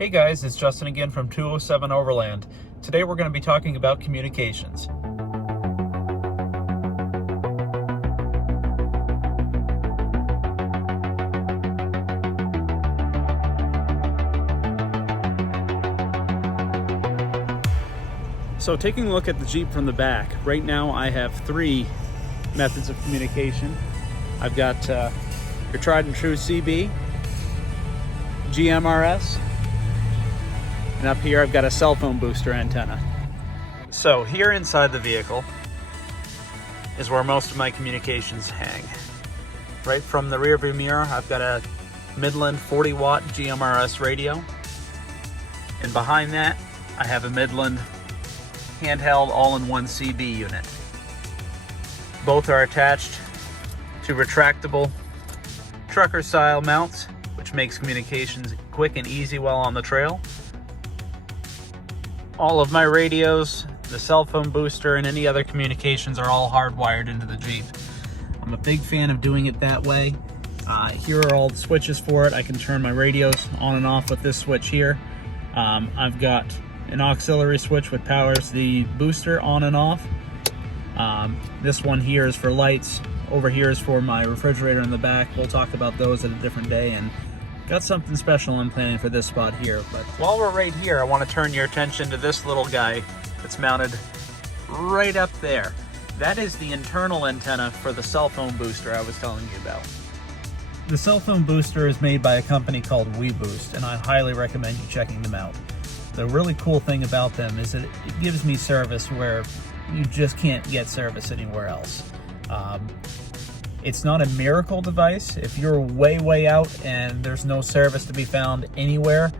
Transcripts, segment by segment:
Hey guys, it's Justin again from 207 Overland. Today we're going to be talking about communications. So taking a look at the Jeep from the back, right now I have three methods of communication. I've got your tried and true CB, GMRS, and up here I've got a cell phone booster antenna. So here inside the vehicle is where most of my communications hang. Right from the rear view mirror, I've got a Midland 40 watt GMRS radio. And behind that, I have a Midland handheld all-in-one CB unit. Both are attached to retractable trucker style mounts, which makes communications quick and easy while on the trail. All of my radios, the cell phone booster, and any other communications are all hardwired into the Jeep. I'm a big fan of doing it that way. Here are all the switches for it. I can turn my radios on and off with this switch here. I've got an auxiliary switch which powers the booster on and off. This one here is for lights. Over here is for my refrigerator in the back. We'll talk about those at a different day, and got something special I'm planning for this spot here. But while we're right here, I want to turn your attention to this little guy that's mounted right up there. That is the internal antenna for the cell phone booster I was telling you about. The cell phone booster is made by a company called WeBoost, and I highly recommend you checking them out. The really cool thing about them is that it gives me service where you just can't get service anywhere else. It's not a miracle device. If you're way out and there's no service to be found anywhere,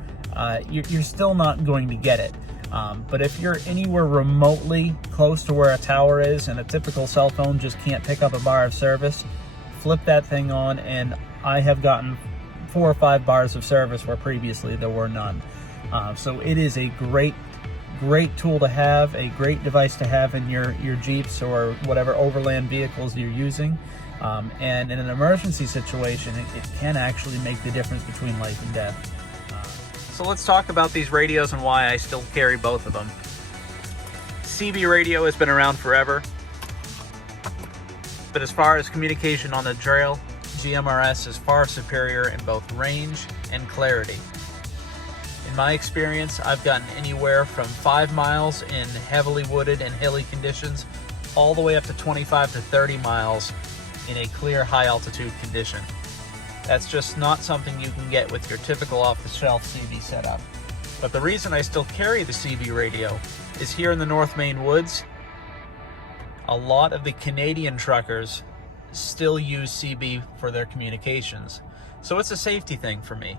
you're still not going to get it. But if you're anywhere remotely close to where a tower is and a typical cell phone just can't pick up a bar of service, flip that thing on, and I have gotten 4 or 5 bars of service where previously there were none. So it is a great tool to have, a great device to have in your Jeeps or whatever overland vehicles you're using. And in an emergency situation, it can actually make the difference between life and death. So let's talk about these radios and why I still carry both of them. CB radio has been around forever, but as far as communication on the trail, GMRS is far superior in both range and clarity. In my experience, I've gotten anywhere from 5 miles in heavily wooded and hilly conditions all the way up to 25 to 30 miles in a clear high altitude condition. That's just not something you can get with your typical off-the-shelf CB setup. But the reason I still carry the CB radio is here in the North Maine woods, a lot of the Canadian truckers still use CB for their communications. So it's a safety thing for me.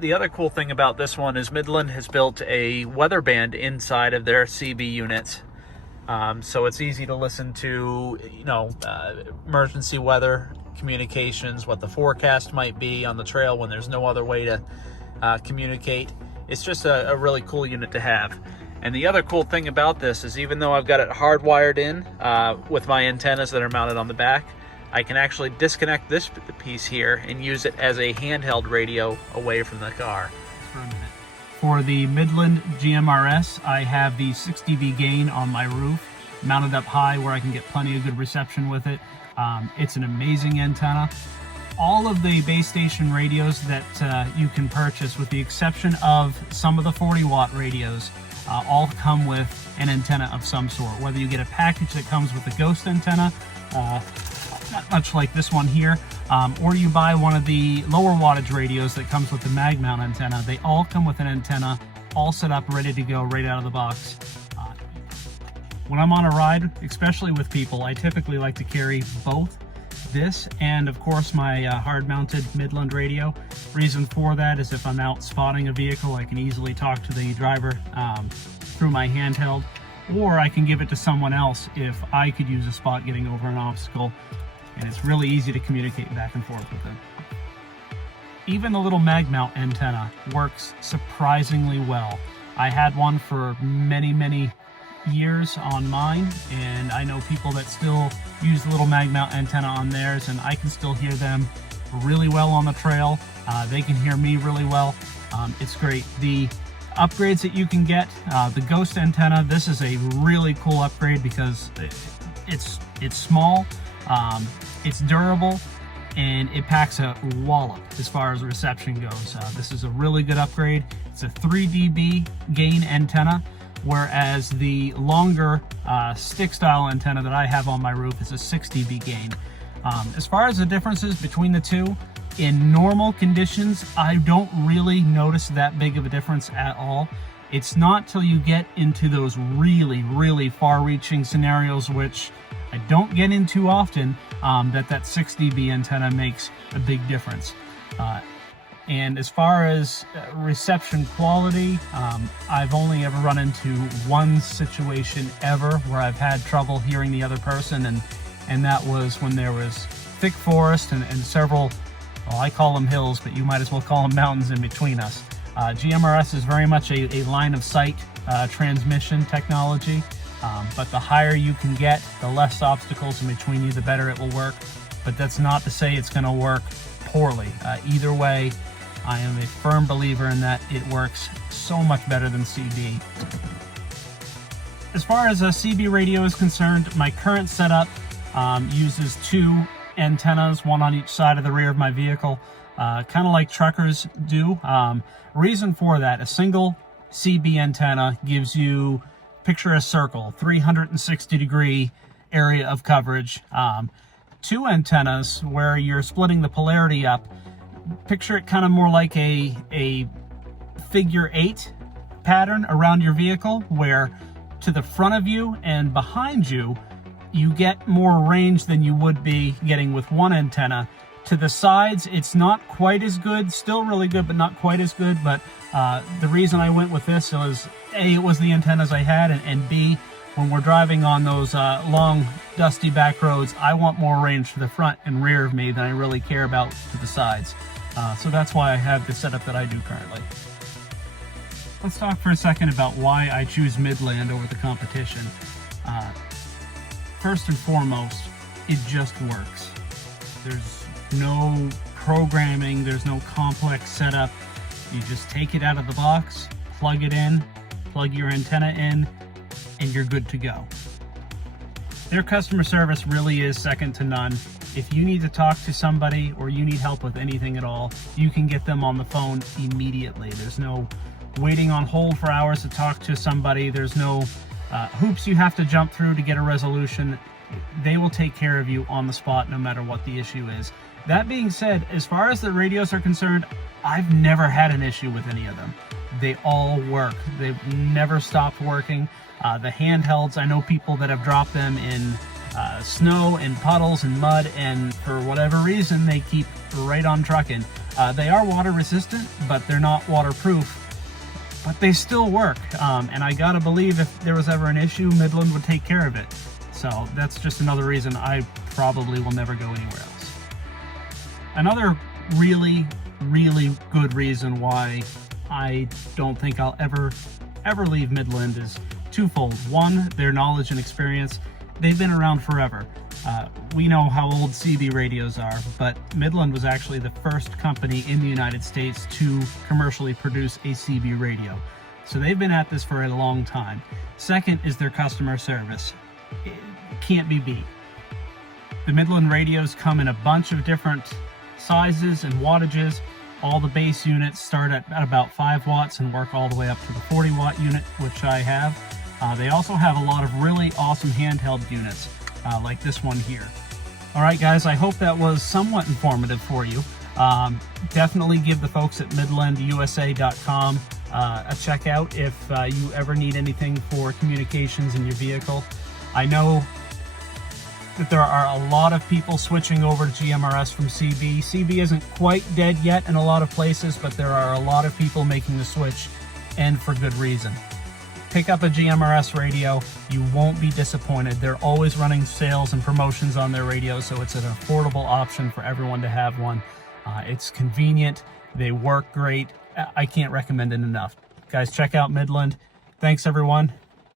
The other cool thing about this one is Midland has built a weather band inside of their CB units. So it's easy to listen to, emergency weather communications, what the forecast might be on the trail when there's no other way to communicate. It's just a really cool unit to have. And the other cool thing about this is even though I've got it hardwired in with my antennas that are mounted on the back, I can actually disconnect this piece here and use it as a handheld radio away from the car. For the Midland GMRS, I have the 6 dB gain on my roof, mounted up high where I can get plenty of good reception with it. It's an amazing antenna. All of the base station radios that you can purchase, with the exception of some of the 40 watt radios, all come with an antenna of some sort. Whether you get a package that comes with a ghost antenna, not much like this one here, or you buy one of the lower wattage radios that comes with the mag mount antenna. They all come with an antenna all set up, ready to go right out of the box. When I'm on a ride, especially with people, I typically like to carry both this and of course my hard mounted Midland radio. Reason for that is if I'm out spotting a vehicle, I can easily talk to the driver through my handheld, or I can give it to someone else if I could use a spot getting over an obstacle. And it's really easy to communicate back and forth with it. Even the little mag mount antenna works surprisingly well. I had one for many years on mine, and I know people that still use the little mag mount antenna on theirs, and I can still hear them really well on the trail. They can hear me really well. It's great. The upgrades that you can get, the Ghost antenna, this is a really cool upgrade because it's small, it's durable, and it packs a wallop as far as reception goes. This is a really good upgrade. It's a 3 dB gain antenna, whereas the longer stick style antenna that I have on my roof is a 6 dB gain. As far as the differences between the two, in normal conditions, I don't really notice that big of a difference at all. It's not till you get into those really, really far-reaching scenarios, which I don't get into often, that 6 dB antenna makes a big difference. And as far as reception quality, I've only ever run into one situation ever where I've had trouble hearing the other person, and that was when there was thick forest and several, well, I call them hills, but you might as well call them mountains in between us. GMRS is very much a line of sight transmission technology, but the higher you can get, the less obstacles in between you, the better it will work. But that's not to say it's going to work poorly. Either way, I am a firm believer in that it works so much better than CB. As far as a CB radio is concerned, my current setup uses 2 antennas, one on each side of the rear of my vehicle, kind of like truckers do. Reason for that, a single CB antenna gives you, picture a circle, 360-degree area of coverage. 2 antennas where you're splitting the polarity up, picture it kind of more like a figure 8 pattern around your vehicle, where to the front of you and behind you, you get more range than you would be getting with one antenna. To the sides, it's not quite as good, still really good, but not quite as good. But the reason I went with this was, A, it was the antennas I had, and B, when we're driving on those long, dusty back roads, I want more range to the front and rear of me than I really care about to the sides. So that's why I have the setup that I do currently. Let's talk for a second about why I choose Midland over the competition. First and foremost, it just works. There's no programming, there's no complex setup. You just take it out of the box, plug it in, plug your antenna in, and you're good to go. Their customer service really is second to none. If you need to talk to somebody or you need help with anything at all, you can get them on the phone immediately. There's no waiting on hold for hours to talk to somebody. There's no hoops you have to jump through to get a resolution. They will take care of you on the spot no matter what the issue is. That being said, as far as the radios are concerned, I've never had an issue with any of them. They all work. They've never stopped working. The handhelds, I know people that have dropped them in snow and puddles and mud, and for whatever reason they keep right on trucking. They are water resistant, but they're not waterproof, but they still work. And I gotta believe if there was ever an issue, Midland would take care of it. So that's just another reason I probably will never go anywhere else. Another really, really good reason why I don't think I'll ever leave Midland is twofold. One, their knowledge and experience. They've been around forever. We know how old CB radios are, but Midland was actually the first company in the United States to commercially produce a CB radio. So they've been at this for a long time. Second is their customer service. It can't be beat. The Midland radios come in a bunch of different sizes and wattages. All the base units start at about 5 watts and work all the way up to the 40 watt unit, which I have. They also have a lot of really awesome handheld units, like this one here. All right, guys, I hope that was somewhat informative for you. Definitely give the folks at MidlandUSA.com a check out if you ever need anything for communications in your vehicle. I know that there are a lot of people switching over to GMRS from CB. CB isn't quite dead yet in a lot of places, but there are a lot of people making the switch, and for good reason. Pick up a GMRS radio. You won't be disappointed. They're always running sales and promotions on their radios, so it's an affordable option for everyone to have one. It's convenient. They work great. I can't recommend it enough. Guys, check out Midland. Thanks, everyone.